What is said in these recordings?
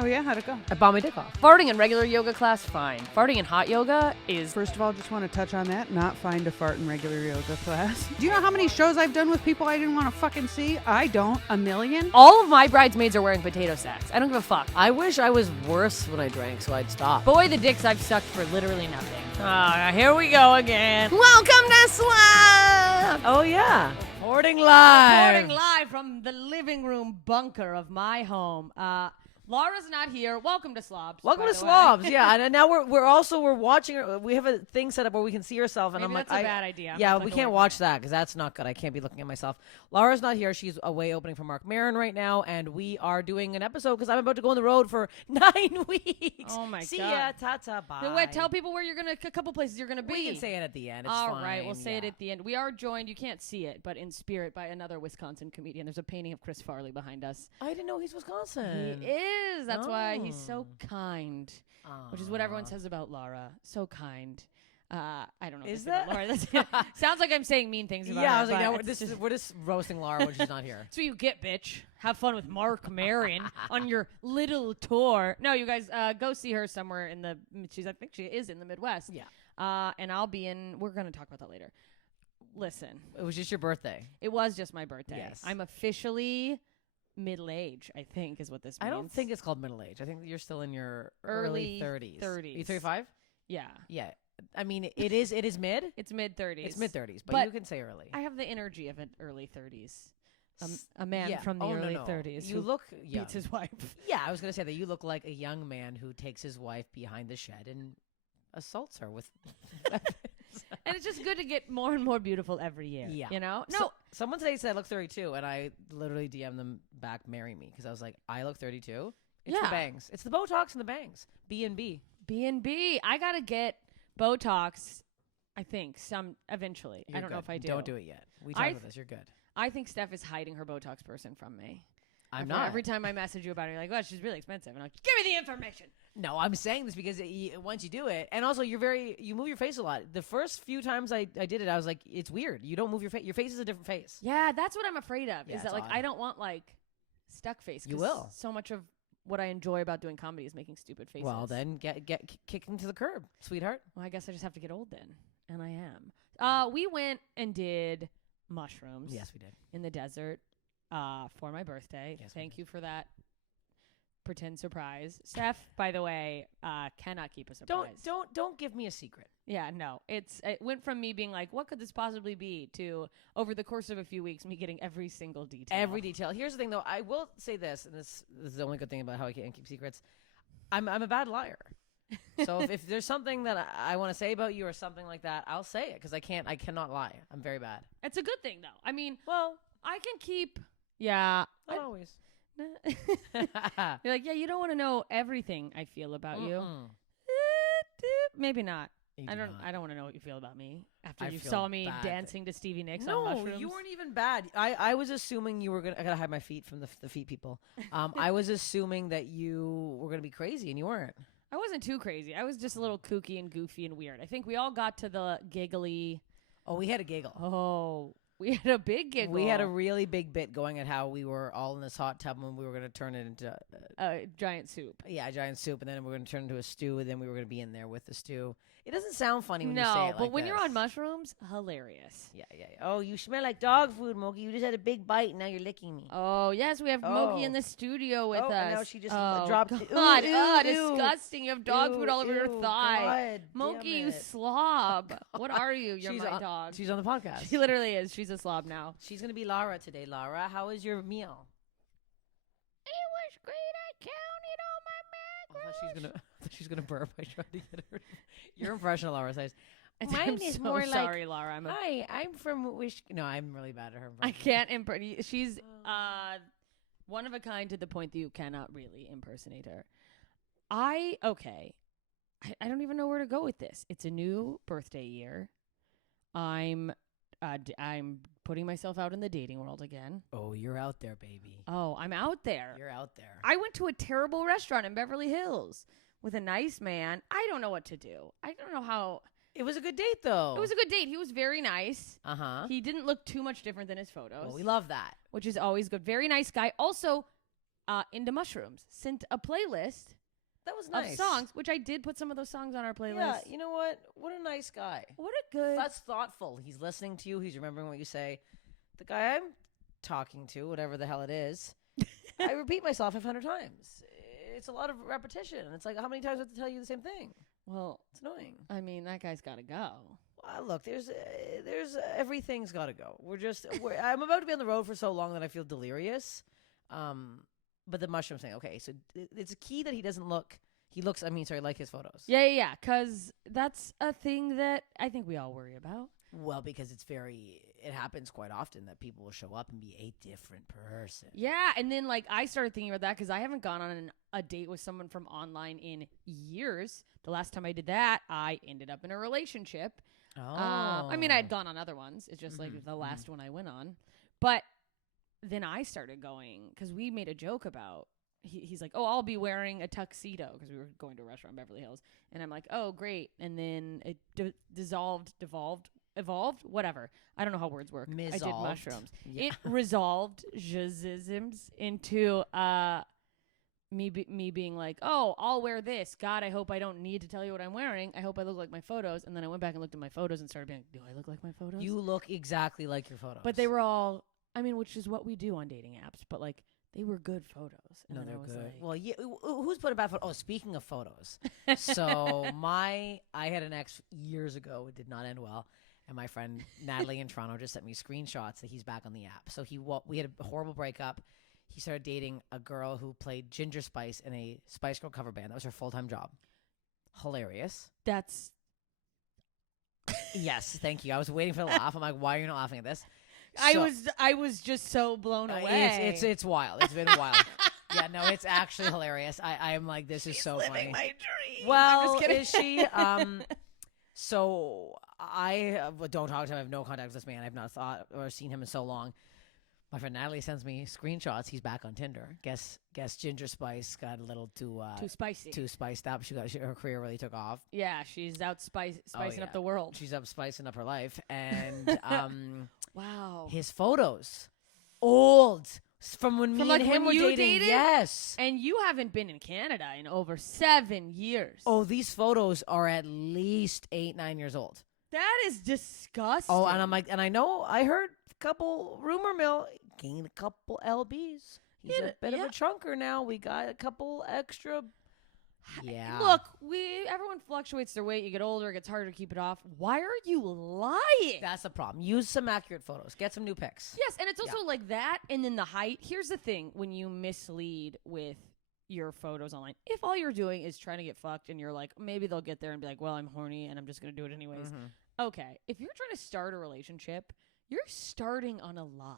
Oh, yeah? How'd it go? I bought my dick off. Farting in regular yoga class, fine. Farting in hot yoga is... First of all, just want to touch on that. Not fine to fart in regular yoga class. Do you know how many shows I've done with people I didn't want to fucking see? I don't. A million? All of my bridesmaids are wearing potato sacks. I don't give a fuck. I wish I was worse when I drank so I'd stop. Boy, the dicks I've sucked for literally nothing. Here we go again. Welcome to Slobs! Oh, yeah. Reporting live. Reporting live from the living room bunker of my home. Laura's not here. Welcome to Slobs. Welcome to Slobs. Yeah, and now we're watching. We have a thing set up where we can see ourselves, and Maybe I'm like, that's a bad idea. Yeah, we can't watch that because that's not good. I can't be looking at myself. Laura's not here. She's away opening for Mark Maron right now, and we are doing an episode because I'm about to go on the road for 9 weeks. Oh my see God. ya, ta-ta, bye. No, wait, tell people where you're gonna. A couple places you're gonna be. We can say it at the end. It's All fine. right, we'll say it yeah. at the end. We are joined. You can't see it, but in spirit, by another Wisconsin comedian. There's a painting of Chris Farley behind us. I didn't know he's Wisconsin. He is. That's why he's so Oh. kind, which is what everyone says about Laura. So kind. I don't know. Is if that? Laura. That's sounds like I'm saying mean things about her. Yeah, I was like, but no, it's just- we're just roasting Laura when she's not here. That's what you get, bitch. Have fun with Mark Maron on your little tour. No, you guys go see her somewhere in the. I think she is in the Midwest. Yeah. And I'll be in. We're gonna talk about that later. Listen, It was just your birthday. it was just my birthday. Yes. I'm officially middle age. I think is what this means. I don't think it's called middle age. I think you're still in your Early early 30s. 30s. Are you 35? Yeah, Yeah. I mean, it is mid. it's mid 30s. It's mid 30s, but But you can say early. I have the energy of an early 30s. S- A man yeah. from the Oh, no, early no. 30s You who look young. beats his wife. Yeah, I was going to say that you look like a young man who takes his wife behind the shed and assaults her with And it's just good to get more and more beautiful every year. Yeah. You know? No. So, someone today said I look 32, and I literally DM'd them back, marry me, because I was like, I look 32. It's the Yeah. bangs. It's the Botox and the bangs. B&B. B&B. I got to get Botox, I think, eventually. I don't know if I do. Don't do it yet. We I talked about this. You're good. I think Steph is hiding her Botox person from me. I'm not. Every time I message you about it, you're like, well, she's really expensive. And I'm like, give me the information. No, I'm saying this because once you do it, and also you move your face a lot. The first few times I did it, I was like, it's weird. You don't move your face. Your face is a different face. Yeah, that's what I'm afraid of. Yeah, Is that it's like odd. I don't want like stuck face. You 'cause will. So much of what I enjoy about doing comedy is making stupid faces. Well, then get kicking to the curb, sweetheart. Well, I guess I just have to get old then, and I am. We went and did mushrooms. Yes, we did. In the desert for my birthday. Yes, we Thank did. you for that pretend surprise. Steph, by the way, cannot keep a surprise. Don't give me a secret. Yeah, no. It went from me being like, what could this possibly be, to over the course of a few weeks, me getting every single detail. Every detail. Here's the thing, though. I will say this, and this is the only good thing about how I can't keep secrets. I'm a bad liar. So if there's something that I want to say about you or something like that, I'll say it because I cannot lie. I'm very bad. It's a good thing, though. I mean, Well, I can keep. Yeah. not always. You're like, yeah, you don't want to know everything I feel about you. Maybe not. I don't want to know what you feel about me after I you feel saw me bad. dancing to Stevie Nicks on No, mushrooms. you weren't even bad. I was assuming you were gonna. I gotta hide my feet from the feet people. I was assuming that you were gonna be crazy, and you weren't. I wasn't too crazy. I was just a little kooky and goofy and weird. I think we all got to the giggly. Oh, we had a giggle. Oh, we had a big giggle. We had a really big bit going at how we were all in this hot tub and we were gonna turn it into giant soup. a giant soup, and then we were gonna turn it into a stew, and then we were gonna be in there with the stew. It doesn't sound funny when you say No, it but like when you're this. on mushrooms, hilarious. Yeah. Oh, you smell like dog food, Moki. You just had a big bite, and now you're licking me. Oh, yes, we have Moki in the studio with us. And now she just oh, dropped. God, Ooh, disgusting. You have dog food all over your thigh. God, Moki, damn you it. slob. What are you? You're She's my on- dog. She's on the podcast. She literally is. She's a slob now. She's gonna be Lara today. Lara, how was your meal? It was great. I counted all my I thought she's gonna burp. I tried to get her. Your impression of Lara says, I'm "Mine is so more like, sorry, Laura. hi, I'm from Wish." No, I'm really bad at her. I impression. can't impersonate. She's one of a kind to the point that you cannot really impersonate her. I don't even know where to go with this. It's a new birthday year. I'm putting myself out in the dating world again. Oh, you're out there, baby. Oh, I'm out there. You're out there. I went to a terrible restaurant in Beverly Hills with a nice man. I don't know what to do. I don't know how. It was a good date, though. It was a good date. He was very nice. Uh-huh. He didn't look too much different than his photos. Well, we love that. Which is always good. Very nice guy. Also, into mushrooms. Sent a playlist That was nice. of songs, which I did put some of those songs on our playlist. Yeah, you know what? What a nice guy. What a good. That's thoughtful. He's listening to you. He's remembering what you say. The guy I'm talking to, whatever the hell it is, I repeat myself 500 times. It's a lot of repetition. It's like, how many times do I have to tell you the same thing? Well, It's annoying. I mean, that guy's got to go. Look, there's everything's got to go. I'm about to be on the road for so long that I feel delirious. But the mushroom thing, okay, so it's a key that he doesn't look. He looks. I mean, sorry, like his photos. Yeah. Because that's a thing that I think we all worry about. Well, because it happens quite often that people will show up and be a different person. Yeah, and then like I started thinking about that because I haven't gone on a date with someone from online in years. The last time I did that, I ended up in a relationship. Oh. I mean, I had gone on other ones. It's just like the last one I went on. But then I started going because we made a joke about. He's like, oh, I'll be wearing a tuxedo because we were going to a restaurant in Beverly Hills, and I'm like, oh, great. And then it evolved, whatever. I don't know how words work. I did mushrooms. Yeah. It resolved into me being like, oh, I'll wear this. God, I hope I don't need to tell you what I'm wearing. I hope I look like my photos. And then I went back and looked at my photos and started being like, do I look like my photos? You look exactly like your photos. But they were all, I mean, which is what we do on dating apps. But like, they were good photos. And No, then they're I was good. like, Well, yeah, who's put a bad photo? Oh, speaking of photos. So I had an ex years ago. It did not end well. And my friend Natalie in Toronto just sent me screenshots that he's back on the app. So we had a horrible breakup. He started dating a girl who played Ginger Spice in a Spice Girl cover band. That was her full-time job. Hilarious. that's Yes, thank you. I was waiting for the laugh. I'm like, why are you not laughing at this? I was just so blown away. It's wild. It's been wild. Yeah, no, it's actually hilarious. I am like, this is so funny. my dream. Well, I'm just kidding. is she? So I don't talk to him. I have no contact with this man. I've not thought or seen him in so long. My friend Natalie sends me screenshots. He's back on Tinder. Guess Ginger Spice got a little too spicy. too spiced up. Her career really took off. Yeah, she's out spicing up the world. She's up spicing up her life. And Wow. his photos, old from when me like and him when were you dating. dated? Yes. And you haven't been in Canada in over 7 years. Oh, these photos are at least 8-9 years old. That is disgusting. Oh, and I'm like, and I know I heard a couple rumor mill gained a couple lbs. He's a bit of a chunker now. We got a couple extra. Yeah. Look, everyone fluctuates their weight. You get older, it gets harder to keep it off. Why are you lying? That's the problem. Use some accurate photos. Get some new pics. Yes, and it's also like that, and then the height. Here's the thing: when you mislead with your photos online, if all you're doing is trying to get fucked, and you're like, maybe they'll get there and be like, well, I'm horny and I'm just gonna do it anyways. Okay, if you're trying to start a relationship, you're starting on a lie.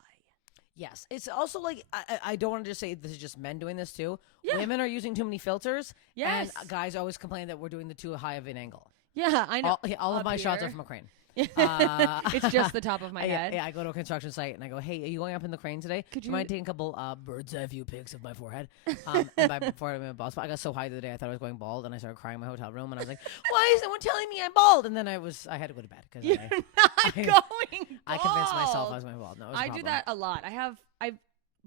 Yes. It's also like, I don't want to just say this is just men doing this too. Yeah. Women are using too many filters. Yes. And guys always complain that we're doing the too high of an angle. Yeah, I know. All of Up my shots here. are from a crane. It's just the top of my head. Yeah, I go to a construction site and I go, hey, are you going up in the crane today? Could Do you you- mind taking a couple bird's eye view pics of my forehead? And before I went bald spot, I got so high the other day I thought I was going bald, and I started crying in my hotel room, and I was like, why is someone telling me I'm bald? And then I had to go to bed because You're not going bald. I convinced myself I was going bald. No, it was a I do problem. that a lot.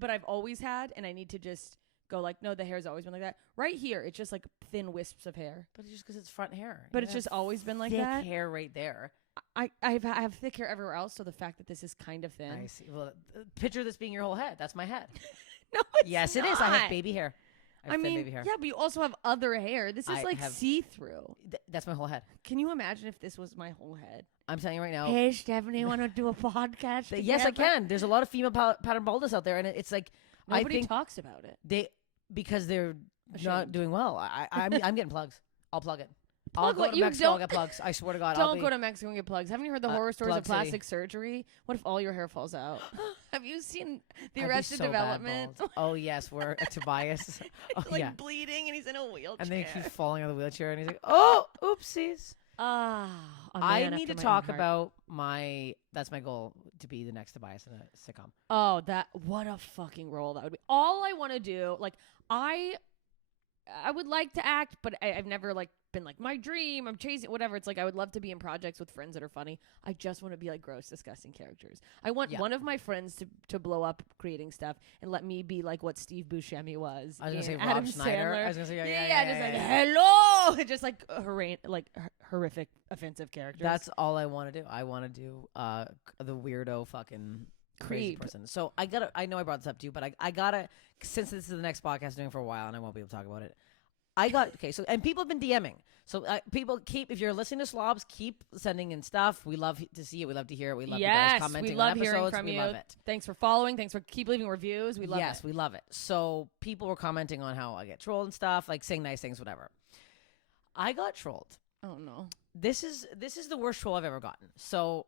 I've always had, and I need to just go like, no, the hair's always been like that. Right here, it's just like thin wisps of hair. But it's just because it's front hair. But You it's have just always been like thick that. hair right there. I have thick hair everywhere else, so the fact that this is kind of thin. I see. Well, picture this being your whole head. That's my head. No, it's Yes, not. it is. I have baby hair. I have thin mean, baby hair. yeah, but you also have other hair. This is I like have- see-through. That's my whole head. Can you imagine if this was my whole head? I'm telling you right now. Hey, Stephanie, want to do a podcast? Yes, I together? can. There's a lot of female pattern baldness out there, and it's like Nobody I think talks about it. because they're not Ashamed. doing well. I'm getting plugs. I'll plug it. Plug I'll go what? to You Mexico. I'll don't- get plugs. I swear to God. I'll Don't be, go to Mexico and get plugs. Haven't you heard the horror stories of Plug City. plastic surgery? What if all your hair falls out? Have you seen the I'd be Arrested so bad Development? bald. Oh yes, we're Tobias. Oh like yeah, bleeding and he's in a wheelchair. and then he keeps falling out of the wheelchair, and he's like, "Oh, oopsies." Ah, I need to talk about that's my goal, to be the next Tobias in a sitcom. Oh, what a fucking role that would be. All I want to do, like I would like to act, but I've never like been like my dream. I'm chasing whatever. It's like I would love to be in projects with friends that are funny. I just want to be like gross, disgusting characters. I want one of my friends to blow up creating stuff and let me be like what Steve Buscemi was. I was gonna say Adam Rob Schneider. Sandler. I was gonna say just like hello, just like horrific, offensive characters. That's all I want to do. I want to do the weirdo fucking crazy Creep. person. So I know I brought this up to you, but I gotta, since this is the next podcast I'm doing for a while and I won't be able to talk about it. So, and people have been DMing. So people if you're listening to Slobs, keep sending in stuff. We love to see it. We love to hear it. We love you guys commenting we love on episodes. hearing from we you. love it. Thanks for following. Thanks for keep leaving reviews. We love it. Yes, we love it. So people were commenting on how I get trolled and stuff, like saying nice things, whatever. I got trolled. Oh no. This is the worst troll I've ever gotten. So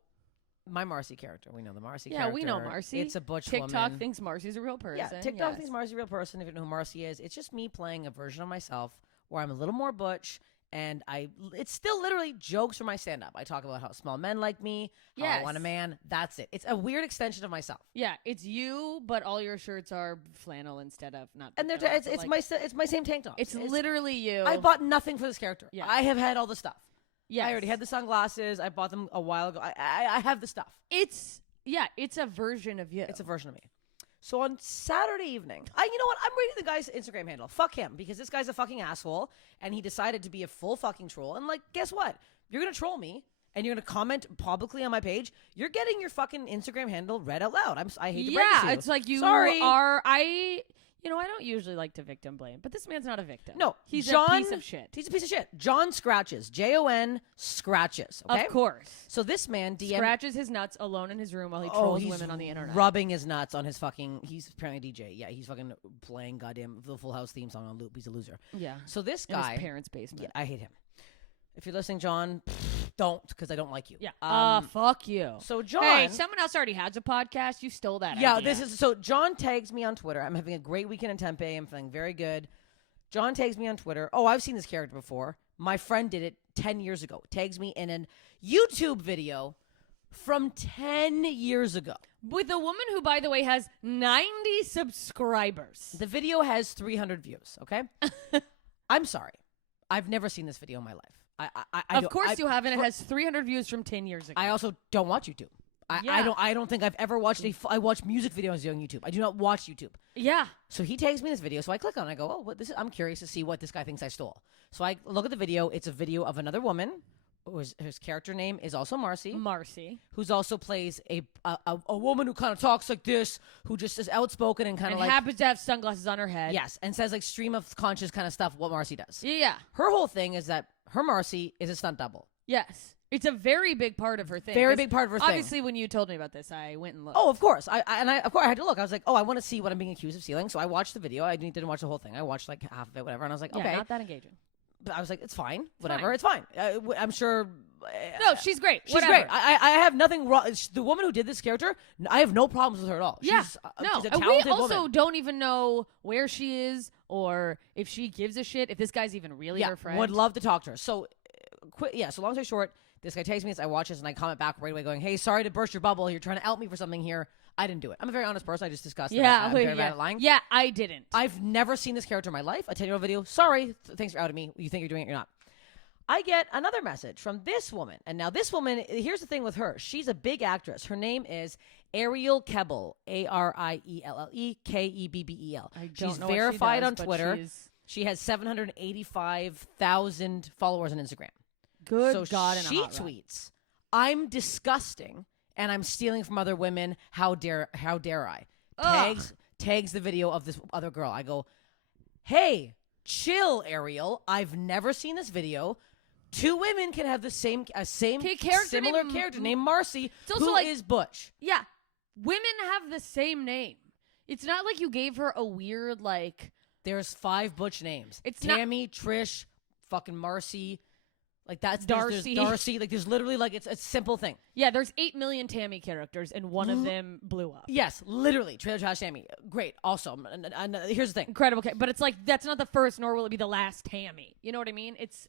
my Marcy character, we know the Marcy character. Yeah, we know Marcy. It's a butch TikTok woman. thinks Marcy's a real person. Yeah, TikTok thinks Marcy's a real person. If you know who Marcy is, it's just me playing a version of myself where I'm a little more butch, and it's still literally jokes from my stand-up. I talk about how small men like me, how I want a man. That's it. It's a weird extension of myself. Yeah, it's you, but all your shirts are flannel instead of not. And it's my same tank top. It's literally you. I bought nothing for this character. Yeah. I have had all the stuff. Yeah, I already had the sunglasses. I bought them a while ago. I have the stuff. It's a version of you. It's a version of me. So on Saturday evening, you know what? I'm reading the guy's Instagram handle. Fuck him, because this guy's a fucking asshole, and he decided to be a full fucking troll. And like, guess what? You're gonna troll me, and you're gonna comment publicly on my page. You're getting your fucking Instagram handle read out loud. I hate to break it to you. It's like you Sorry. are. I don't usually like to victim blame, but this man's not a victim. No, he's John, a piece of shit. He's a piece of shit. John Scratches. Jon Scratches. Okay? Of course. So this man scratches his nuts alone in his room while he trolls he's women on the internet. rubbing his nuts on his fucking. He's apparently a DJ. Yeah, he's fucking playing goddamn the Full House theme song on loop. He's a loser. Yeah. So this in guy, his parents' basement. Yeah, I hate him. If you're listening, John, don't, because I don't like you. Yeah. Fuck you. So John, hey, someone else already has a podcast. You stole that. Yeah, idea. John tags me on Twitter. I'm having a great weekend in Tempe. I'm feeling very good. John tags me on Twitter. Oh, I've seen this character before. My friend did it 10 years ago. Tags me in a YouTube video from 10 years ago. With a woman who, by the way, has 90 subscribers. The video has 300 views, okay? I'm sorry. I've never seen this video in my life. Of course you haven't. It has 300 views from 10 years ago. I also don't watch YouTube. I don't think I've ever watched I watch music videos on YouTube. I do not watch YouTube. Yeah. So he tags me this video, so I click on it. I go, I'm curious to see what this guy thinks I stole. So I look at the video. It's a video of another woman whose character name is also Marcy, who's also plays a woman who kind of talks like this, who just is outspoken and kind of like happens to have sunglasses on her head. Yes, and says like stream of conscious kind of stuff. What Marcy does. Yeah. Her whole thing is that her Marcy is a stunt double. Yes. It's a very big part of her thing. Very big part of her thing. Obviously, when you told me about this, I went and looked. Oh, of course. I had to look. I was like, I want to see what I'm being accused of stealing. So I watched the video. I didn't watch the whole thing. I watched like half of it, whatever. And I was like, okay. Not that engaging. But I was like, it's fine. Whatever. It's fine. I'm sure. No, she's great. She's great. I have nothing wrong. The woman who did this character, I have no problems with her at all. Yeah. She's a and talented we also woman. don't even know where she is or if she gives a shit, if this guy's even really her friend. Would love to talk to her. So, so long story short, this guy takes me this, I watch this, and I comment back right away going, hey, sorry to burst your bubble. You're trying to out me for something here. I didn't do it. I'm a very honest person. I just discussed it. I'm very bad at lying. Yeah, I didn't. I've never seen this character in my life. A 10-year-old video. Sorry. Thanks for outing me. You think you're doing it, you're not. I get another message from this woman. And now this woman, here's the thing with her. She's a big actress. Her name is Ariel Kebbel. ArielleKebbel. She's verified on Twitter. She has 785,000 followers on Instagram. Good God. She tweets, I'm disgusting and I'm stealing from other women. How dare I? Tags the video of this other girl. I go, hey, chill, Ariel. I've never seen this video. Two women can have the similar character named Marcy, who is butch. Yeah, women have the same name. It's not like you gave her a weird There's 5 butch names. It's Tammy, Trish, fucking Marcy. Like that's Darcy. There's Darcy. Like there's literally it's a simple thing. Yeah, there's 8 million Tammy characters, and one of them blew up. Yes, literally. Trailer Trash Tammy. Great. Awesome. And here's the thing. Incredible. But it's that's not the first, nor will it be the last Tammy. You know what I mean? It's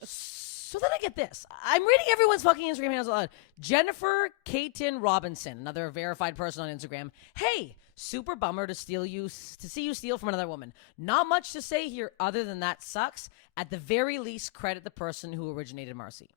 So then I get this. I'm reading everyone's fucking Instagram handles aloud. Jennifer Caton Robinson, another verified person on Instagram. Hey, super bummer to see you steal from another woman. Not much to say here other than that sucks. At the very least, credit the person who originated Marcy.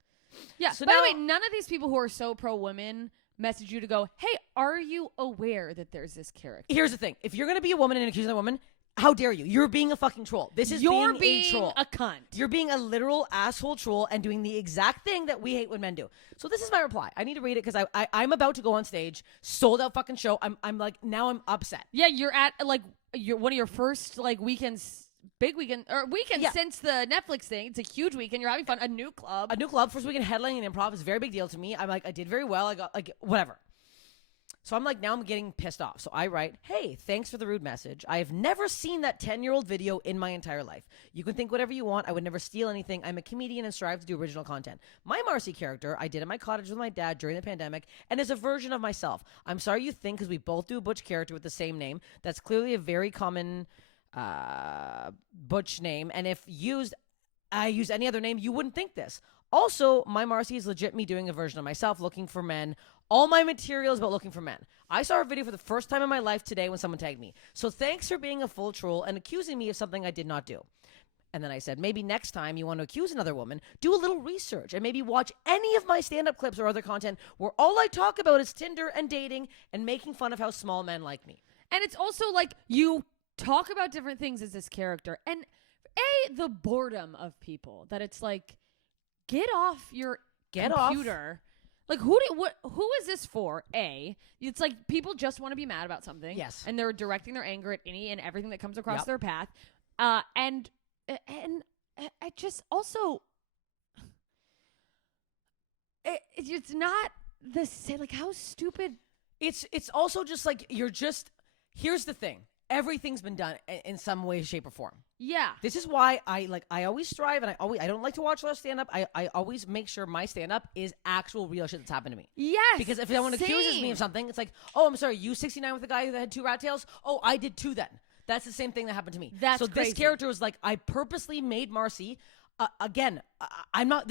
Yeah. So by now, the way, none of these people who are so pro women message you to go, hey, are you aware that there's this character? here's the thing. If you're going to be a woman and accuse another woman, how dare you? You're being a fucking troll. This is You're being a troll. a cunt. You're being a literal asshole troll and doing the exact thing that we hate when men do. So this is my reply. I need to read it because I'm about to go on stage, sold out fucking show. I'm like, now I'm upset. Yeah, you're at like one of your first like weekends, big weekend or weekend since the Netflix thing. It's a huge weekend. You're having fun. A new club. First weekend headlining and improv is a very big deal to me. I'm like, I did very well. I got like whatever. So I'm like, now I'm getting pissed off. So I write, hey, thanks for the rude message. I have never seen that 10-year-old video in my entire life. You can think whatever you want. I would never steal anything. I'm a comedian and strive to do original content. My Marcy character, I did in my cottage with my dad during the pandemic and is a version of myself. I'm sorry you think because we both do a Butch character with the same name. That's clearly a very common Butch name. And if I use any other name, you wouldn't think this. Also, my Marcy is legit me doing a version of myself looking for men. All my material is about looking for men. I saw a video for the first time in my life today when someone tagged me. So thanks for being a full troll and accusing me of something I did not do. And then I said, maybe next time you want to accuse another woman, do a little research and maybe watch any of my stand-up clips or other content where all I talk about is Tinder and dating and making fun of how small men like me. And it's also like you talk about different things as this character. And the boredom of people that it's like, get off your computer. Like, who is this for? It's like people just want to be mad about something. Yes. And they're directing their anger at any and everything that comes across their path. And I just also, it's not the same. Like, how stupid. It's also just like, here's the thing. Everything's been done in some way, shape, or form. Yeah. This is why I always strive, and I don't like to watch a lot of stand-up. I always make sure my stand-up is actual real shit that's happened to me. Yes. Because if someone accuses me of something, it's like, oh, I'm sorry, you 69 with the guy that had 2 rat tails? Oh, I did too then. That's the same thing that happened to me. That's so crazy. This character was like, I purposely made Marcy. Again, I'm not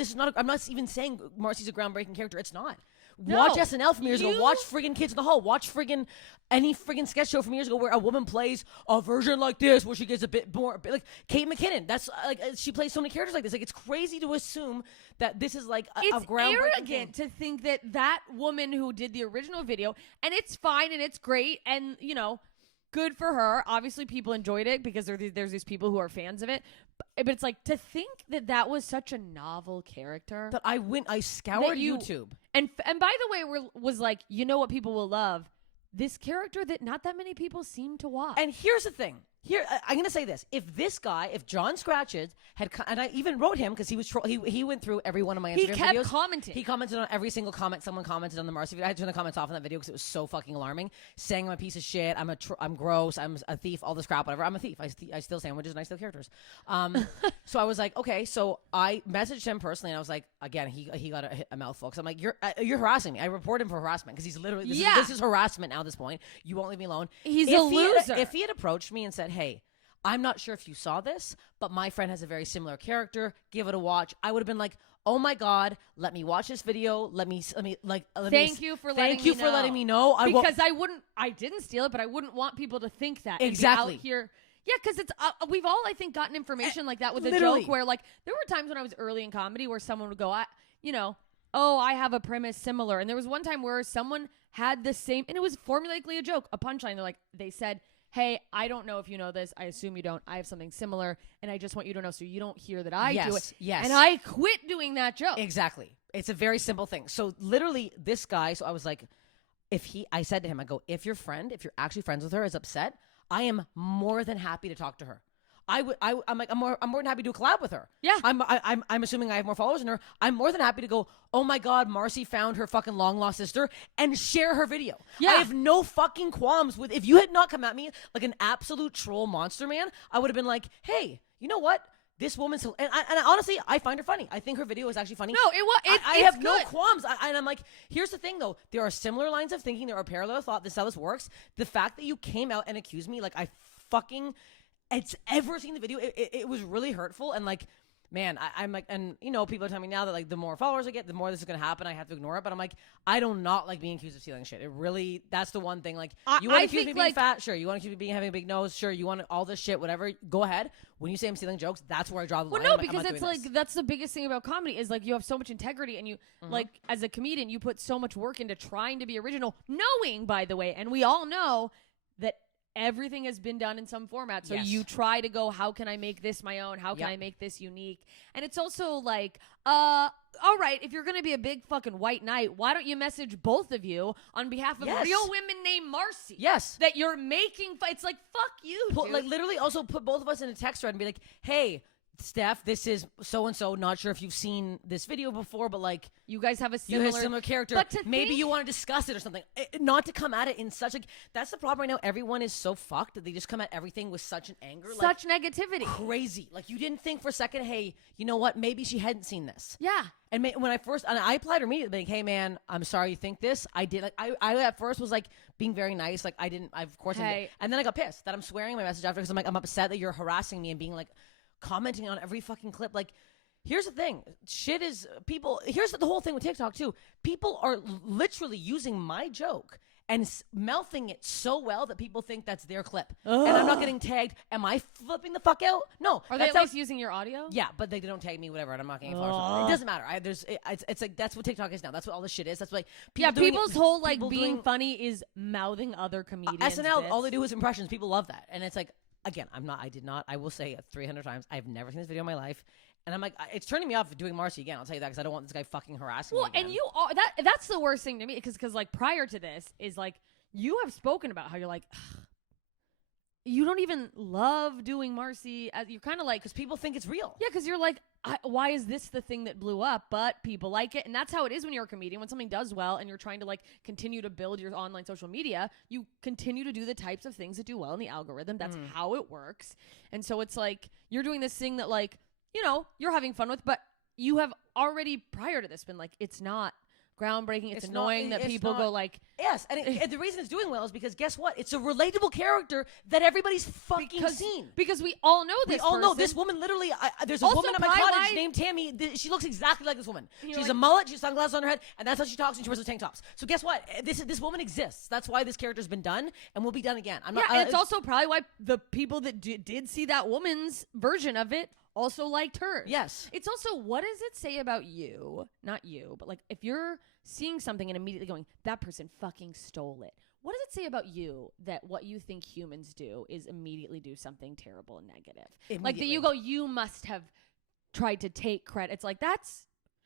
even saying Marcy's a groundbreaking character. It's not. No, watch SNL from years ago. Watch friggin' Kids in the Hall. Watch friggin' any friggin' sketch show from years ago where a woman plays a version like this, where she gets a bit more like Kate McKinnon. That's like she plays so many characters like this. Like it's crazy to assume that this is like a groundbreaking arrogant to think that woman who did the original video, and it's fine and it's great and good for her. Obviously, people enjoyed it because there's these people who are fans of it. But it's like to think that was such a novel character that I scoured YouTube. And by the way, was like, what people will love? This character that not that many people seem to watch. And here's the thing. Here, I'm going to say this. If John Scratches had, and I even wrote him because he was, he went through every one of my Instagram videos. He kept commenting. He commented on every single comment. Someone commented on the Marcy video. I had to turn the comments off on that video because it was so fucking alarming. Saying I'm a piece of shit. I'm gross. I'm a thief. All this crap, whatever. I'm a thief. I steal sandwiches and I steal characters. So I was like, okay. So I messaged him personally and I was like, again, he got a mouthful. Because I'm like, you're harassing me. I report him for harassment because he's literally, this is harassment now at this point. You won't leave me alone. He's a loser. If he had approached me and said, hey, I'm not sure if you saw this, but my friend has a very similar character. Give it a watch. I would have been like, oh my God, let me watch this video. Thank you for letting me know. I didn't steal it, but I wouldn't want people to think that. Exactly. Out here. Yeah, because it's we've all, I think, gotten information like that with a Literally. joke where, like, there were times when I was early in comedy where someone would go, I have a premise similar. And there was one time where someone had the same, and it was formulaically a joke, a punchline. They said, hey, I don't know if you know this. I assume you don't. I have something similar, and I just want you to know so you don't hear that I do it. Yes. And I quit doing that joke. Exactly. It's a very simple thing. So literally this guy, so I was like, I said to him, I go, if you're actually friends with her, is upset, I am more than happy to talk to her. I'm more than happy to do a collab with her. Yeah. I'm assuming I have more followers than her. I'm more than happy to go, oh my God, Marcy found her fucking long lost sister and share her video. Yeah. I have no fucking qualms with, if you had not come at me like an absolute troll monster man, I would have been like, hey, you know what? This woman's, and honestly, I find her funny. I think her video is actually funny. No, I have no qualms. And I'm like, here's the thing though. There are similar lines of thinking. There are parallel thought. This is how this works. The fact that you came out and accused me, like it's ever seen the video, it was really hurtful. And like, man, I'm like, and people are telling me now that like the more followers I get, the more this is gonna happen. I have to ignore it, but I'm like, I do not like being accused of stealing shit. It really, that's the one thing. Like, you want to accuse me of being fat, sure. You want to accuse me of being having a big nose, sure. You want all this shit, whatever. Go ahead. When you say I'm stealing jokes, that's where I draw the line. Well, no, because it's like that's the biggest thing about comedy is like you have so much integrity, and you like as a comedian, you put so much work into trying to be original, knowing, by the way, and we all know that everything has been done in some format. So you try to go, how can I make this my own? How can I make this unique? And it's also like, all right, if you're going to be a big fucking white knight, why don't you message both of you on behalf of real women named Marcy? Yes. That you're making, it's like, fuck you, dude. Like literally also put both of us in a text thread and be like, hey, Steph, this is so-and-so. Not sure if you've seen this video before, but like you guys have a similar character. But maybe you want to discuss it or something. Not to come at it in such like, that's the problem right now. Everyone is so fucked that they just come at everything with such an anger. Such negativity. Crazy. Like you didn't think for a second, hey, you know what? Maybe she hadn't seen this. Yeah. And when I applied her immediately, like, hey man, I'm sorry you think this. I did. Like I at first was like being very nice. Like I didn't, of course. Hey. And then I got pissed that I'm swearing my message after because I'm like, I'm upset that you're harassing me and being like, commenting on every fucking clip. Like, here's the thing. Shit is people. Here's the whole thing with TikTok too. People are literally using my joke and mouthing it so well that people think that's their clip. Ugh. And I'm not getting tagged. Am I flipping the fuck out? No. Are they at least using your audio? Yeah, but they don't tag me, whatever, and I'm not getting followers. It doesn't matter. It's like that's what TikTok is now. That's what all this shit is. That's like people's whole like being funny is mouthing other comedians. SNL, bits. all they do is impressions. People love that, and it's like. Again, I will say it 300 times. I've never seen this video in my life. And I'm like, it's turning me off doing Marcy again. I'll tell you that because I don't want this guy fucking harassing me again. And you are, that's the worst thing to me because like prior to this is like, you have spoken about how you're like, you don't even love doing Marcy. You're kind of like. Because people think it's real. Yeah, because you're like, why is this the thing that blew up? But people like it. And that's how it is when you're a comedian. When something does well and you're trying to like continue to build your online social media, you continue to do the types of things that do well in the algorithm. That's how it works. And so it's like, you're doing this thing that like, you're having fun with, but you have already prior to this been like, it's not groundbreaking. It's annoying that people go like... Yes, and the reason it's doing well is because guess what? It's a relatable character that everybody's fucking seen. Because we all know this We all know this woman literally... there's a woman at my cottage named Tammy. She looks exactly like this woman. She's like, a mullet, she has sunglasses on her head, and that's how she talks and she wears those tank tops. So guess what? This woman exists. That's why this character's been done and will be done again. I'm not, and it's also probably why the people that did see that woman's version of it also liked hers. Yes. It's also, what does it say about you? Not you, but like if you're seeing something and immediately going, that person fucking stole it. What does it say about you that what you think humans do is immediately do something terrible and negative? Like that you go, you must have tried to take credit. It's like,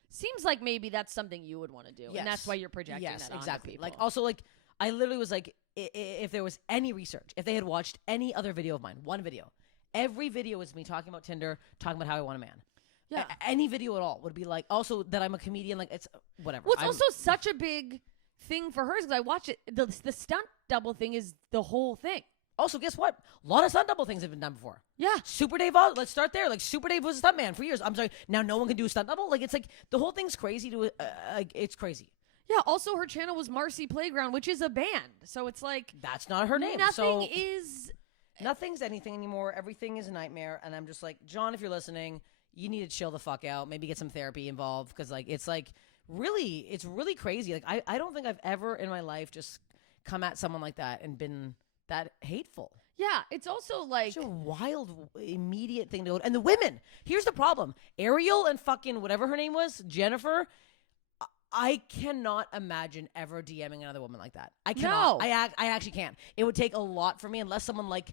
seems like maybe that's something you would want to do. Yes. And that's why you're projecting that on exactly. people. Like also like, I literally was like, if there was any research, if they had watched any other video of mine, one video, every video is me talking about Tinder, talking about how I want a man. Yeah. Any video at all would be like, also that I'm a comedian, like it's whatever. Well, it's also such a big thing for hers because I watch it. The stunt double thing is the whole thing. Also, guess what? A lot of stunt double things have been done before. Yeah. Super Dave, let's start there. Like Super Dave was a stunt man for years. I'm sorry. Now no one can do a stunt double. Like it's like the whole thing's crazy it's crazy. Yeah, also her channel was Marcy Playground, which is a band. So it's like... That's not her name. Nothing's anything anymore. Everything is a nightmare. And I'm just like, John, if you're listening, you need to chill the fuck out. Maybe get some therapy involved. Because like, it's really crazy. Like, I don't think I've ever in my life just come at someone like that and been that hateful. Yeah, it's also like... Such a wild, immediate thing to go... And the women! Here's the problem. Ariel and fucking whatever her name was, Jennifer... I cannot imagine ever DMing another woman like that. I cannot. No. I actually can't. It would take a lot for me unless someone like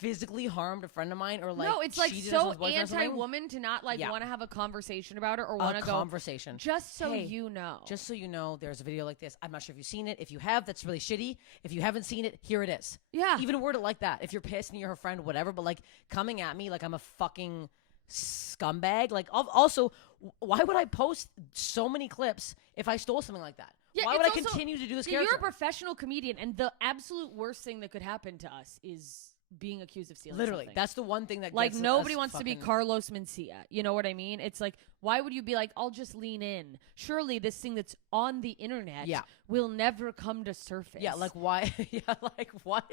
physically harmed a friend of mine or like no, it's like so anti-woman to not like want to have a conversation about her or want to go conversation. Just so you know. Just so you know, there's a video like this. I'm not sure if you've seen it. If you have, that's really shitty. If you haven't seen it, here it is. Yeah. Even word it like that. If you're pissed and you're her friend, whatever. But like coming at me like I'm a fucking scumbag. Like also, why would I post so many clips if I stole something like that? Yeah, why would I continue to do this character? You're a professional comedian, and the absolute worst thing that could happen to us is being accused of stealing literally something. That's the one thing that like gets nobody wants to be Carlos Mencia. You know what I mean? It's like, why would you be like, I'll just lean in? Surely this thing that's on the internet will never come to surface. Yeah, like why? Yeah, like what?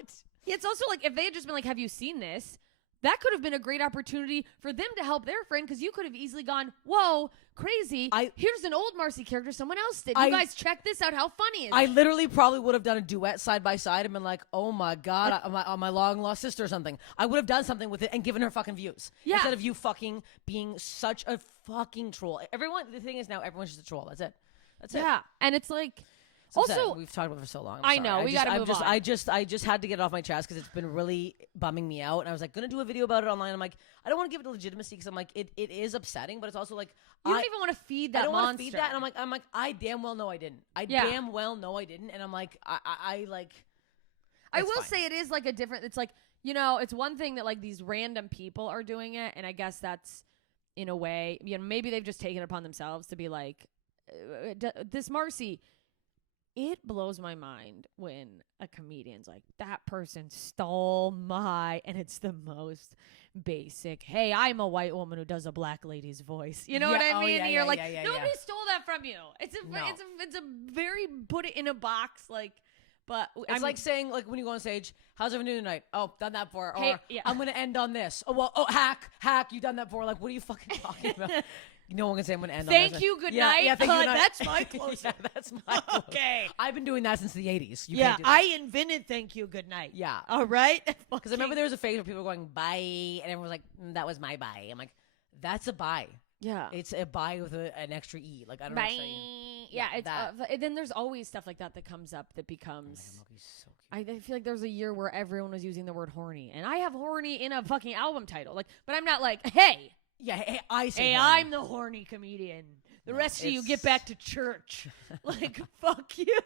It's also like if they had just been like, have you seen this? that could have been a great opportunity for them to help their friend, because you could have easily gone, whoa, crazy. Here's an old Marcy character someone else did. You guys check this out. How funny is it? I literally probably would have done a duet side by side and been like, oh my God, my long lost sister or something. I would have done something with it and given her fucking views. Yeah. Instead of you fucking being such a fucking troll. The thing is now everyone's just a troll. That's it. That's it. Yeah. And it's like, Also, we've talked about it for so long. I know. We got to move on. I just had to get it off my chest because it's been really bumming me out. And I was like, going to do a video about it online. I'm like, I don't want to give it legitimacy because I'm like, it is upsetting, but it's also like, you don't even want to feed that monster. I don't want to feed that. And I'm like, I damn well know I didn't. Damn well know I didn't. And I'm like, I will say it is like a different, it's like, you know, it's one thing that like these random people are doing it. And I guess that's in a way, you know, maybe they've just taken it upon themselves to be like, this Marcy. It blows my mind when a comedian's like, that person stole and it's the most basic, hey, I'm a white woman who does a black lady's voice. You know what I mean? And you're like, nobody stole that from you. It's a very put it in a box, like, but it's like saying, like, when you go on stage, how's everyone doing tonight? Oh, done that before. Or hey, I'm going to end on this. Oh, well, hack, you done that before. Like, what are you fucking talking about? No one can say I'm going to end on this. Thank you, good night. Yeah, thank you, good night. That's my closing. Yeah, that's my closing. Okay. I've been doing that since the 80s. I invented thank you, good night. Yeah. All right? Because I remember there was a phase where people were going, bye, and everyone was like, that was my bye. I'm like, that's a bye. Yeah. It's a bye with an extra E. Like, I don't bye. know what to say. Yeah, it's then there's always stuff like that comes up that becomes... Oh my God, so cute. I feel like there was a year where everyone was using the word horny. And I have horny in a fucking album title. Like, but I'm not like, hey... Yeah, I say hey, horny. I'm the horny comedian. The rest of you get back to church. Like, fuck you.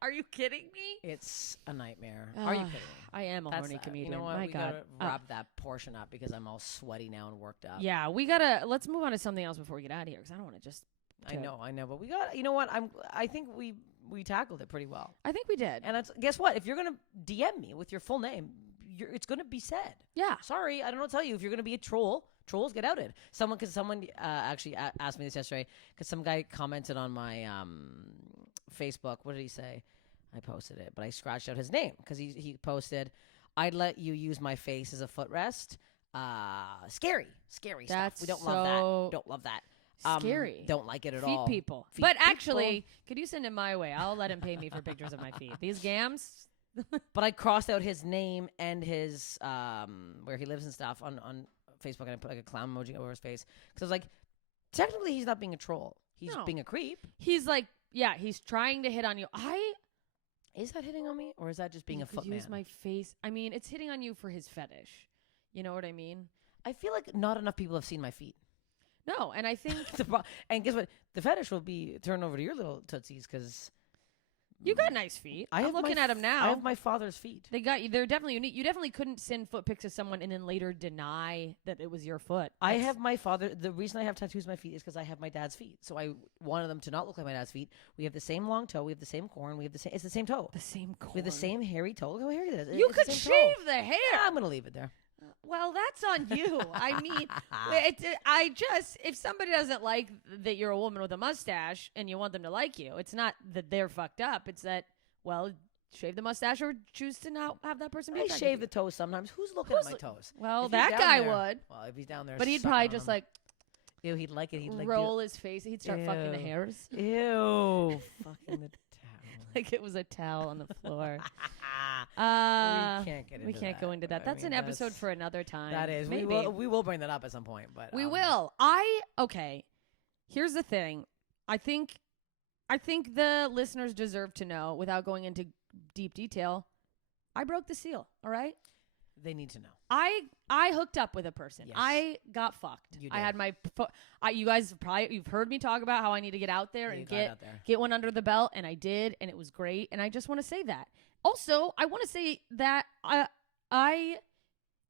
Are you kidding me? It's a nightmare. Are you kidding me? I am a horny comedian. You know what? My we God. gotta wrap that portion up because I'm all sweaty now and worked up. Yeah, let's move on to something else before we get out of here because I don't want to just. I know, but we got. You know what? I think we tackled it pretty well. I think we did. And guess what? If you're gonna DM me with your full name, it's gonna be said. Yeah. Sorry, I don't know what to tell you. If you're gonna be a troll. Trolls get outed. Someone actually asked me this yesterday because some guy commented on my Facebook. What did he say? I posted it, but I scratched out his name because he posted, "I'd let you use my face as a footrest." Scary stuff. We don't love that. Don't love that. Scary. Don't like it at all. Feet people. But actually, could you send him my way? I'll let him pay me for pictures of my feet. These gams. But I crossed out his name and his where he lives and stuff on Facebook, and I put like a clown emoji over his face because I was like, technically he's not being a troll. He's being a creep. He's like, yeah, he's trying to hit on you. Is that hitting on me, or is that just being a footman? Use my face. I mean, it's hitting on you for his fetish. You know what I mean? I feel like not enough people have seen my feet. No, and I think and guess what? The fetish will be turned over to your little tootsies because. You got nice feet. I'm looking at them now. I have my father's feet. They got you. They're definitely unique. You definitely couldn't send foot pics to someone and then later deny that it was your foot. I have my father. The reason I have tattoos on my feet is because I have my dad's feet. So I wanted them to not look like my dad's feet. We have the same long toe. We have the same corn. We have the same. It's the same toe. The same corn. We have the same hairy toe. Look how hairy it is. You could shave the hair. Yeah, I'm gonna leave it there. Well, that's on you. I mean, if somebody doesn't like that you're a woman with a mustache and you want them to like you, it's not that they're fucked up. It's that. Well, shave the mustache or choose to not have that person be I shave the toes sometimes. Who's looking at my toes? Well, that guy would. Well, if he's down there. But he'd probably just like. Ew, he'd like it. He'd like roll his face. He'd start fucking the hairs. Ew. Fucking the towel. Like it was a towel on the floor. We can't get into We can't go into that. That's an episode for another time. That is. Maybe. We will bring that up at some point. But we will. Okay. Here's the thing. I think the listeners deserve to know, without going into deep detail, I broke the seal, all right? They need to know. I hooked up with a person. Yes. I got fucked. You did. I had my you guys you've heard me talk about how I need to get out there and get one under the belt, and I did, and it was great, and I just want to say that. Also, I want to say that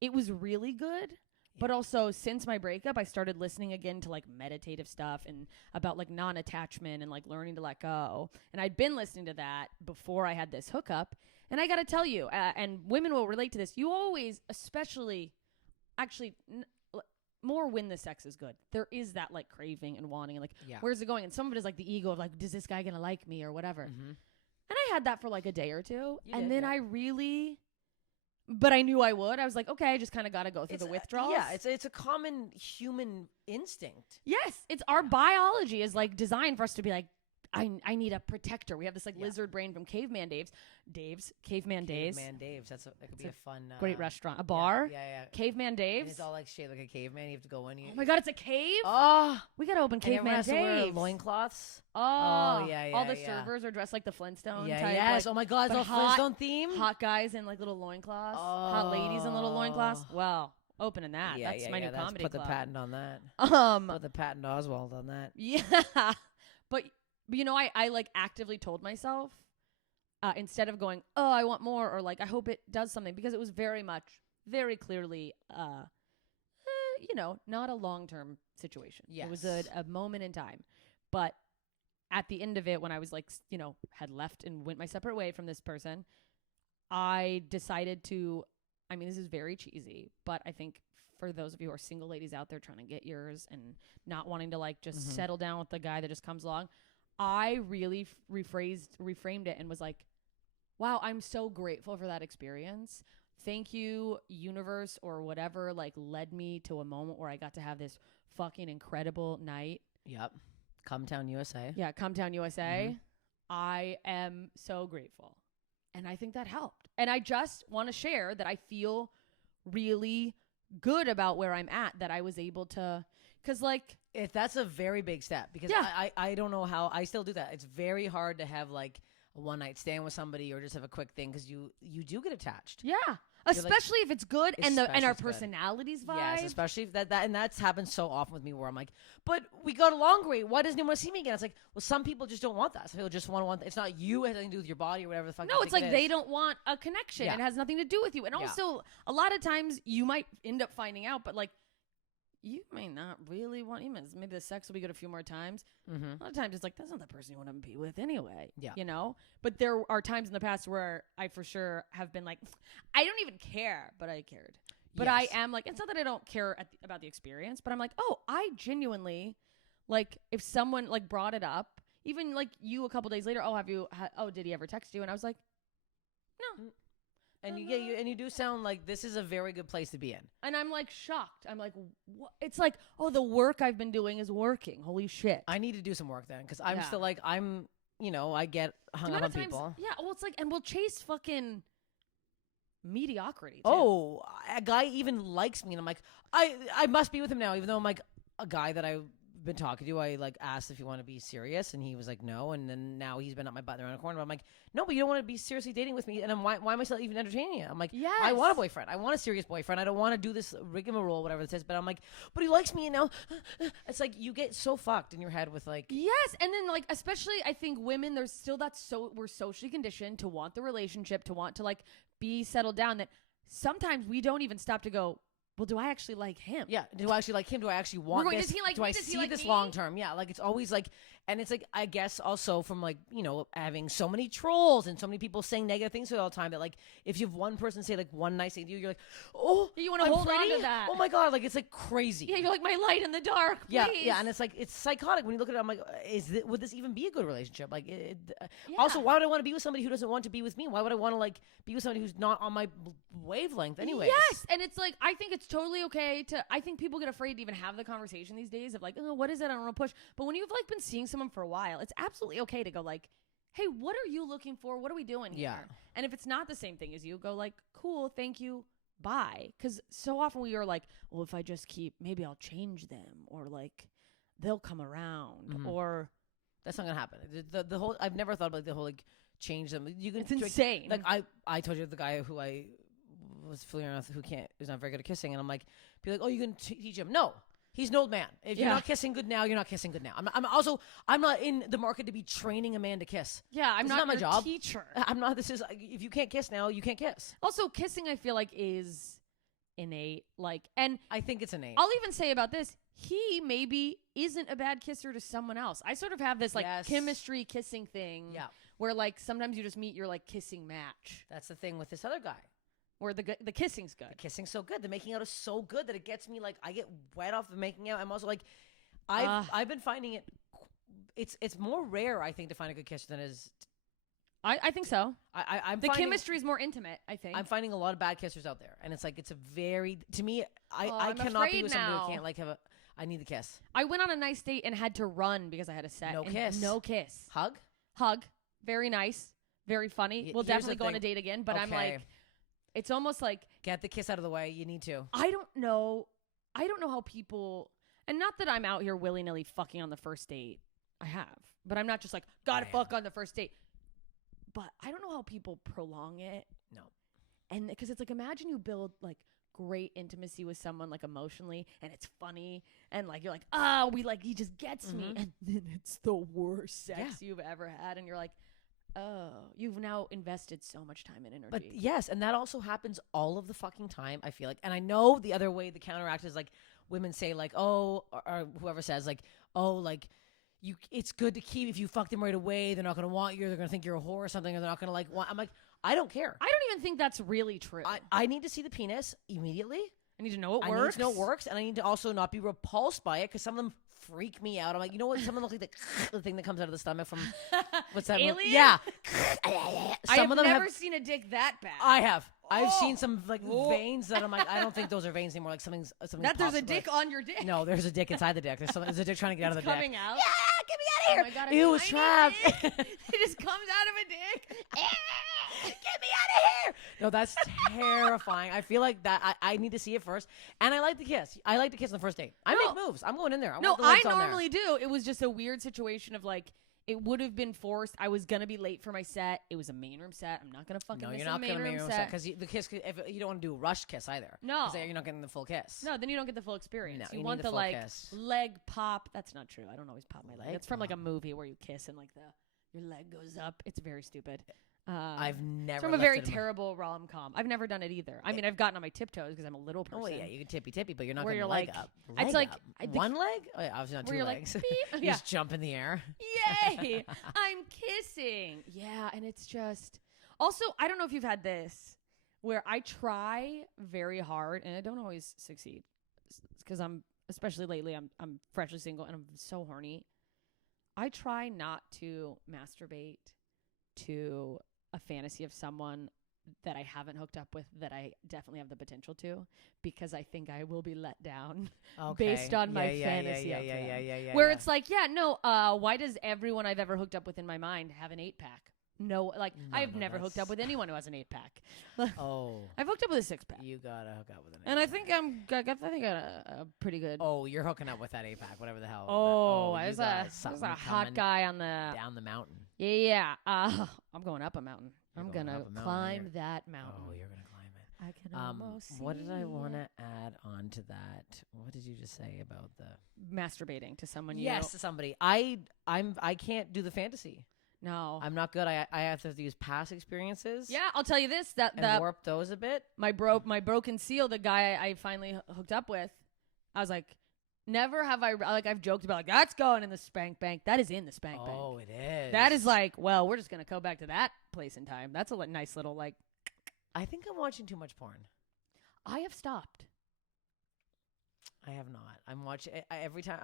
it was really good. But also, since my breakup, I started listening again to, like, meditative stuff and about, like, non-attachment and, like, learning to let go. And I'd been listening to that before I had this hookup. And I got to tell you, and women will relate to this, you always, especially, actually, more when the sex is good. There is that, like, craving and wanting and, like, where's it going? And some of it is, like, the ego of, like, is this guy going to like me or whatever? Mm-hmm. And I had that for, like, a day or two. And then I really... but I knew I would. I was like, okay, I just kind of got to go through the withdrawals. Yeah, it's a common human instinct. Yes, it's our biology is like designed for us to be like, I need a protector. We have this like lizard brain from Caveman Dave's Caveman Days. Caveman Dave's. That could be a fun Great restaurant. A bar. Yeah. Caveman And Dave's. it's all like shaped like a caveman. You have to go in. Oh my God, it's a cave? Oh, We got to open and Caveman everyone has Dave's. to wear loincloths. Oh, yeah. All the servers are dressed like the Flintstone type. Yes. Like, oh my God, it's but all Flintstone theme. hot guys in like little loincloths. Hot ladies in little loincloths. Well, opening that. That's my new comedy Put club. the patent on that. Put the patent Oswald on that. Yeah. But you know, I like actively told myself instead of going, oh, I want more, or like I hope it does something, because it was very clearly you know, not a long-term situation. Yes. It was a moment in time. But at the end of it, when I was like, you know, had left and went my separate way from this person, I decided to, I mean, this is very cheesy, but I think for those of you who are single ladies out there trying to get yours and not wanting to like just settle down with the guy that just comes along, I really reframed it and was like, wow, I'm so grateful for that experience. Thank you, universe, or whatever, like led me to a moment where I got to have this fucking incredible night. Yep. Come Town, USA. Yeah, Come Town, USA. I am so grateful. And I think that helped. And I just want to share that I feel really good about where I'm at, that I was able to, because like, If that's a very big step, because I don't know how I still do that. It's very hard to have like a one night stand with somebody or just have a quick thing, because you do get attached. yeah, especially if it's good and our personalities vibe. Yes, especially if that's happened so often with me where I'm like, but we got along great. Why doesn't anyone want to see me again? It's like, well, some people just don't want that. Some people just want. It's not you. It has nothing to do with your body or whatever the fuck. No, it's like they don't want a connection. Yeah. It has nothing to do with you. And also, a lot of times you might end up finding out, but like, you may not really want. Maybe the sex will be good a few more times. A lot of times it's like, that's not the person you want to be with anyway. Yeah. You know? But there are times in the past where I for sure have been like, I don't even care, but I cared. But Yes. I am like, it's not that I don't care about the experience, but I'm like, oh, I genuinely, like, if someone like brought it up, even like you a couple days later, did he ever text you? And I was like, no. And you do sound like this is a very good place to be in. And I'm like shocked. I'm like, what? It's like, oh, the work I've been doing is working. Holy shit. I need to do some work then, because I'm still like, I get hung up on people. Yeah, well, it's like, and we'll chase fucking mediocrity too. Oh, a guy even likes me, and I'm like, I must be with him now, even though I'm like a guy that I've been talking to. I like asked if he wanted to be serious, and he was like no, and then now he's been up my butt around the corner. But I'm like, no, but you don't want to be seriously dating with me, and why am I still even entertaining you? I'm like, Yes. I want a boyfriend. I want a serious boyfriend. I don't want to do this rigmarole, whatever it says. But I'm like, but he likes me, and now it's like you get so fucked in your head with like, Yes, and then like, especially I think women, there's still we're socially conditioned to want the relationship, to want to like be settled down, that sometimes we don't even stop to go, well, do I actually like him? yeah, do I actually like him? Do I actually want this? Does he like do me? I Does he see like this me? long term? Yeah, like it's always like, and it's like, I guess also from like, having so many trolls and so many people saying negative things all the time, that like if you have one person say like one nice thing to you, you're like, oh, You want to I'm hold on pretty? to that. Oh my God, like it's like crazy. Yeah, you're like my light in the dark. Yeah, please. yeah, and it's like, it's psychotic when you look at it. I'm like, would this even be a good relationship? Like, also, why would I want to be with somebody who doesn't want to be with me? Why would I want to like be with somebody who's not on my wavelength anyway? Yes, and it's like, I think it's totally okay to, I think people get afraid to even have the conversation these days of like, oh, what is it? I don't want to push. But when you've like been seeing someone for a while, it's absolutely okay to go like, hey, what are you looking for? What are we doing here? Yeah. And if it's not the same thing as you, go like, cool, thank you, bye. Because so often we are like, well, if I just keep, maybe I'll change them, or like they'll come around, or That's not gonna happen. The whole, I've never thought about the whole like change them. You can, it's insane. Like I told you the guy who I was fooling around with, who's not very good at kissing, and I'm like, be like, oh, you can teach him. No, he's an old man. If you're not kissing good now, you're not kissing good now. I'm not in the market to be training a man to kiss. Yeah, I'm This is not my your job. teacher. I'm not. This is, if you can't kiss now, you can't kiss. Also, kissing, I feel like, is innate. Like, and I think it's innate. I'll even say about this, he maybe isn't a bad kisser to someone else. I sort of have this like Yes. chemistry kissing thing. Yeah. Where like sometimes you just meet your like kissing match. That's the thing with this other guy. Where the kissing's good. The kissing's so good. The making out is so good that it gets me like, I get wet off the making out. I'm also like, I've been finding it. It's more rare, I think, to find a good kisser than it is I think so. I'm The finding, chemistry is more intimate, I think. I'm finding a lot of bad kissers out there, and it's like it's a very to me. I I'm cannot be afraid with somebody now. who can't like have a. I need the kiss. I went on a nice date and had to run because I had a set. No and kiss. No kiss. Hug. Very nice. Very funny. We'll Here's definitely the go on a thing. date again, but I'm Okay. like, it's almost like, Get the kiss out of the way. You need to. I don't know how people, and not that I'm out here willy-nilly fucking on the first date. I have. But I'm not just like, gotta fuck on the first date. But I don't know how people prolong it. No. And because it's like, imagine you build like great intimacy with someone like emotionally, and it's funny, and like you're like, he just gets me, and then it's the worst sex you've ever had, and you're like, oh, you've now invested so much time and energy. But yes, and that also happens all of the fucking time, I feel like. And I know the other way, the counteract is like women say like, oh, or whoever says like, oh, like it's good to keep, if you fuck them right away, they're not going to want you, they're going to think you're a whore or something, or they're not going to like want. I'm like, I don't care. I don't even think that's really true. I need to see the penis immediately. I need to know it works. I need to know it works, and I need to also not be repulsed by it, because some of them freak me out. I'm like, you know what? Some of them look like the thing that comes out of the stomach from what's that? Alien? Yeah. I have of them never seen a dick that bad. I have. I've seen some like veins that I'm like, I don't think those are veins anymore. Like something. That there's a dick on your dick. No, there's a dick inside the dick. There's a dick trying to get out of the coming dick. out. Yeah, get me out of here. Oh my God, Ew, it's trapped. It just comes out of a dick. Get me out of here. No, that's terrifying. I feel like that. I need to see it first, and I like the kiss. I like the kiss on the first date. I make moves. I'm going in there. I normally do. It was just a weird situation of like, it would have been forced. I was gonna be late for my set. It was a main room set. I'm not gonna fucking No, miss you're not a main gonna room make room set because the kiss. If you don't want to do a rushed kiss either. No, you're not getting the full kiss. No, then you don't get the full experience. No, you you want need the the full like kiss. leg pop. That's not true. I don't always pop my leg. Leg It's from like a pop. movie where you kiss and like your leg goes up. It's very stupid. I've never. It's from a very lifted my- terrible rom-com. I've never done it either. I mean, I've gotten on my tiptoes because I'm a little person. Oh yeah, you can tippy, but you're not Where going you're to leg like- up. it's Leg like- up. I think- One leg. Oh, yeah, obviously not Where two you're legs. like, You yeah. just jump in the air. Yay! I'm kissing. Yeah, and it's just. Also, I don't know if you've had this, where I try very hard and I don't always succeed, because especially lately, I'm freshly single and I'm so horny. I try not to masturbate to a fantasy of someone that I haven't hooked up with that I definitely have the potential to, because I think I will be let down based on my fantasy of them. Where it's like, why does everyone I've ever hooked up with in my mind have an 8-pack? No, like I've never hooked up with anyone who has an 8-pack. Oh, I've hooked up with a 6-pack. you gotta hook up with an. And I think I got a pretty good. Oh, you're hooking up with that 8-pack, whatever the hell. Oh, you there's got a something hot coming guy on the. down the mountain. Yeah. I'm going up a mountain. You're I'm going gonna up a mountain, climb you're- that mountain. Oh, you're gonna climb it. I can almost see What did I want it. to add on to that? What did you just say about the Masturbating to someone you yes to somebody? I can't do the fantasy. No. I'm not good. I have to use past experiences. Yeah, I'll tell you this. That Warp those a bit. my broken seal, the guy I finally hooked up with, I was like, never have I I've joked about like, that's going in the spank bank. That is in the spank bank. Oh, it is. That is like, well, we're just gonna go back to that place in time. That's a nice little like. I think I'm watching too much porn. I have stopped. I have not. I'm watching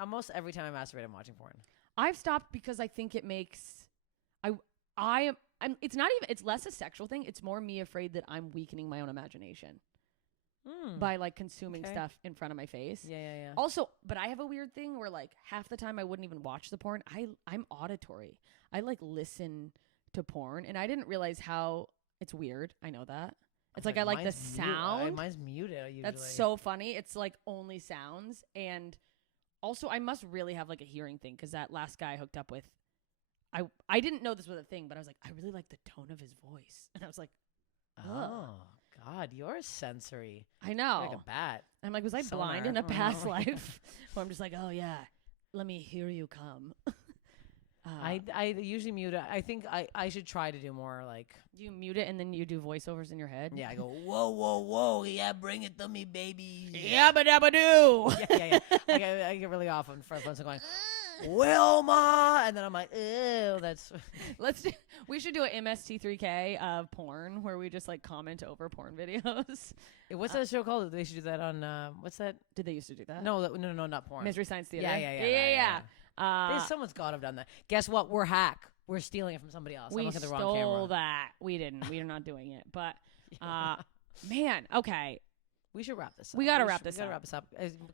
almost every time I masturbate, I'm watching porn. I've stopped because I think it makes I'm it's not even, it's less a sexual thing. It's more me afraid that I'm weakening my own imagination by like consuming stuff in front of my face. Yeah. Also, but I have a weird thing where like half the time I wouldn't even watch the porn. I'm auditory. I like listen to porn, and I didn't realize how it's weird. I know that. It's like I like the sound. Mine's muted usually. That's so funny. It's like only sounds. And also I must really have like a hearing thing, because that last guy I hooked up with, I didn't know this was a thing, but I was like, I really like the tone of his voice. And I was like, oh, God, you're sensory. I know. You're like a bat. I'm like, was I Sonar. blind in a past life? Where I'm just like, oh yeah, let me hear you come. I usually mute it. I think I should try to do more like. Do you mute it and then you do voiceovers in your head? Yeah, I go, whoa, yeah, bring it to me, baby. Yabba dabba doo. Yeah. I get really off on front I'm going, Wilma, and then I'm like, ew, that's. We should do an MST3K of porn where we just like comment over porn videos. What's that show called? They should do that on. What's that? Did they used to do that? No, not porn. Mystery Science Theater. Yeah. Yeah. Someone's got to have done that. Guess what? We're hack. we're stealing it from somebody else. I'm We looking at the wrong stole camera. that. We didn't. We are not doing it. But man, okay. We should wrap this up. We gotta wrap this We gotta up. wrap this up.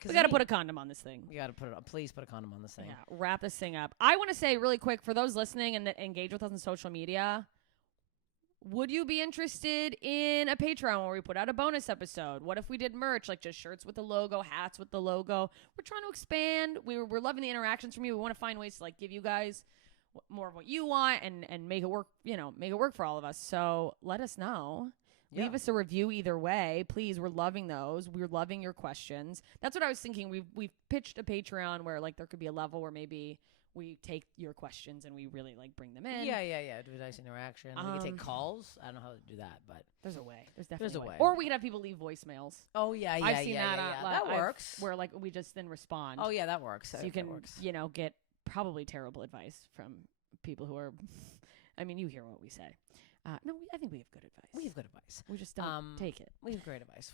We got to put a condom on this thing. We gotta put it. Please put a condom on this thing. Yeah, wrap this thing up. I want to say really quick for those listening and that engage with us on social media. Would you be interested in a Patreon where we put out a bonus episode? What if we did merch, like just shirts with the logo, hats with the logo? We're trying to expand. We're loving the interactions from you. We want to find ways to like give you guys more of what you want and make it work. Make it work for all of us. So let us know. Yeah. Leave us a review either way, please. We're loving those. We're loving your questions. That's what I was thinking. We've pitched a Patreon where like there could be a level where maybe we take your questions and we really like bring them in. Yeah. Do a nice interaction. We can take calls. I don't know how to do that, but there's a way. There's definitely a way. Or we could have people leave voicemails. Oh yeah. I've seen that. That works. Where like we just then respond. Oh yeah, that works. So you can get probably terrible advice from people who are. I mean, you hear what we say. No, I think we have good advice. We have good advice. We just don't take it. We have great advice.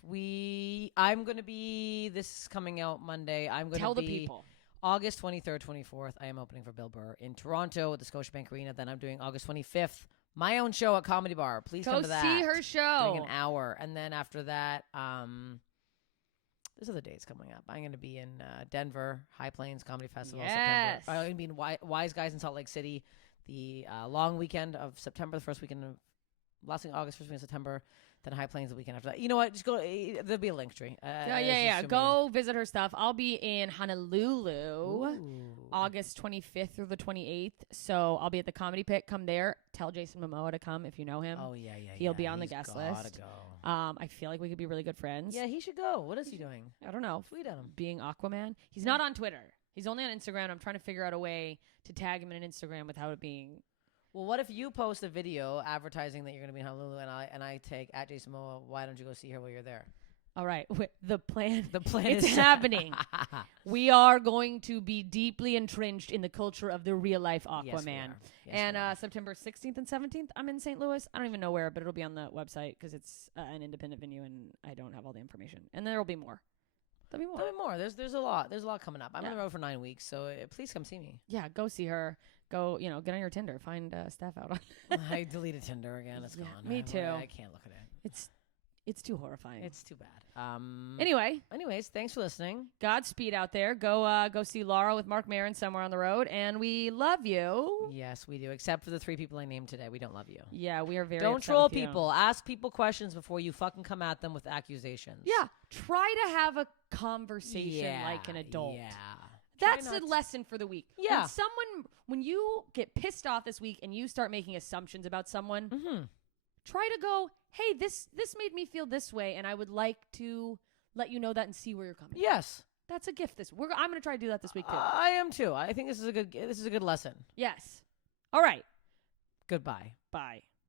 I'm going to be, this is coming out Monday. I'm going to Tell be. the people. August 23rd, 24th, I am opening for Bill Burr in Toronto at the Scotiabank Arena. Then I'm doing August 25th, my own show at Comedy Bar. Please come to that. Go see her show. Doing an hour. And then after that, there's other dates coming up. I'm going to be in Denver, High Plains Comedy Festival. Yes. September. I'm going to be in Wise Guys in Salt Lake City the long weekend of September, the first weekend of last week August, first weekend of September, then High Plains the weekend after that. You know what? Just go. There'll be a link tree. Yeah. Go visit her stuff. I'll be in Honolulu Ooh. August 25th through the 28th. So I'll be at the Comedy Pit. Come there. Tell Jason Momoa to come if you know him. Oh, yeah. He'll be on the guest gotta list. Go. I feel like we could be really good friends. Yeah, he should go. What is he doing? I don't know. Tweet at him. Being Aquaman. He's not on Twitter. He's only on Instagram. I'm trying to figure out a way to tag him in an Instagram without it being... Well, what if you post a video advertising that you're going to be in Honolulu and I take at Jason Momoa, why don't you go see her while you're there? All right. The plan is happening. We are going to be deeply entrenched in the culture of the real life Aquaman. Yes, we are. Yes, and we are. September 16th and 17th, I'm in St. Louis. I don't even know where, but it'll be on the website because it's an independent venue and I don't have all the information. And there will be more. There'll be more. There's a lot. There's a lot coming up. I'm on the road for 9 weeks, so please come see me. Yeah, go see her. Go, get on your Tinder. Find stuff out on. I deleted Tinder again. It's gone. Me too. I can't look at it. It's too horrifying. It's too bad. Anyways, thanks for listening. Godspeed out there. Go see Laura with Mark Maron somewhere on the road, and we love you. Yes, we do. Except for the 3 people I named today, we don't love you. Yeah, we are very. Don't upset troll with you. people. Ask people questions before you fucking come at them with accusations. Yeah, try to have a conversation like an adult. Yeah. That's a lesson for the week. Yeah. When you get pissed off this week and you start making assumptions about someone, try to go, hey, this made me feel this way, and I would like to let you know that and see where you're coming. Yes. That's a gift. I'm going to try to do that this week too. I am too. I think this is a good lesson. Yes. All right. Goodbye. Bye.